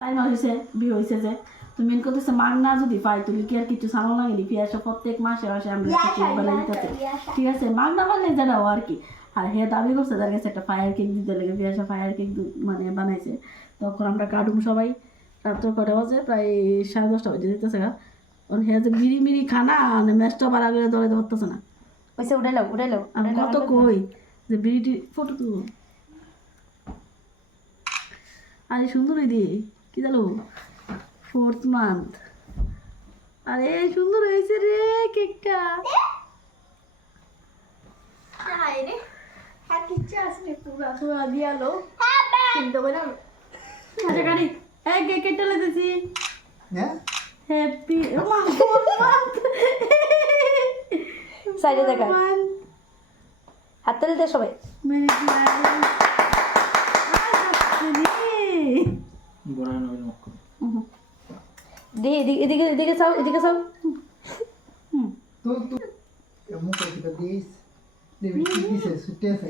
তাই না হয়েছে বিয়ে হয়েছে যে তুমি মেন করতেছে মাগ না যদি পাই তুমি কি আর কিছু সামল লাগেনি পিয়াসা প্রত্যেক মাসে মাসে আমরা কেক বানাই দিতেছে ঠিক আছে মাগ না পারলে জানাও আর কি আর হে দাবি করছে তার কাছে একটা ফায়ার কেক দিতে লেগে পিয়াসা ফায়ার কেক মানে বানাইছে তখন আমরা কাটুম সবাই রাত্র কটা বাজে প্রায় 10:30 বাজে দিতেছে গা কারণ হে যে মিরি মিরি খানা মানে ম্যাচটা বাড়া করে দৌড়াইতে পারতেছে না ওইসে উড়াইলো আমি কত কই যে বিড়িটি ফটো তুলো আরে সুন্দর দি কি জানো 4th month আরে সুন্দর হয়েছে রে কেকটা রে হ্যাপি জাস্ট পুরা পুরা দিয়ালো চিন্তা করে আচ্ছা গাড়ি এই কেক কেটে লেতেছি হ্যাঁ হ্যাপি মা 4th month সাইডে দেখা হাত তুলে দে সবাই মেরি ক্লাস বড়ানো হলো দি এদিকে চাও তো মুখে দিস দেবি কি দিছে সুটেছে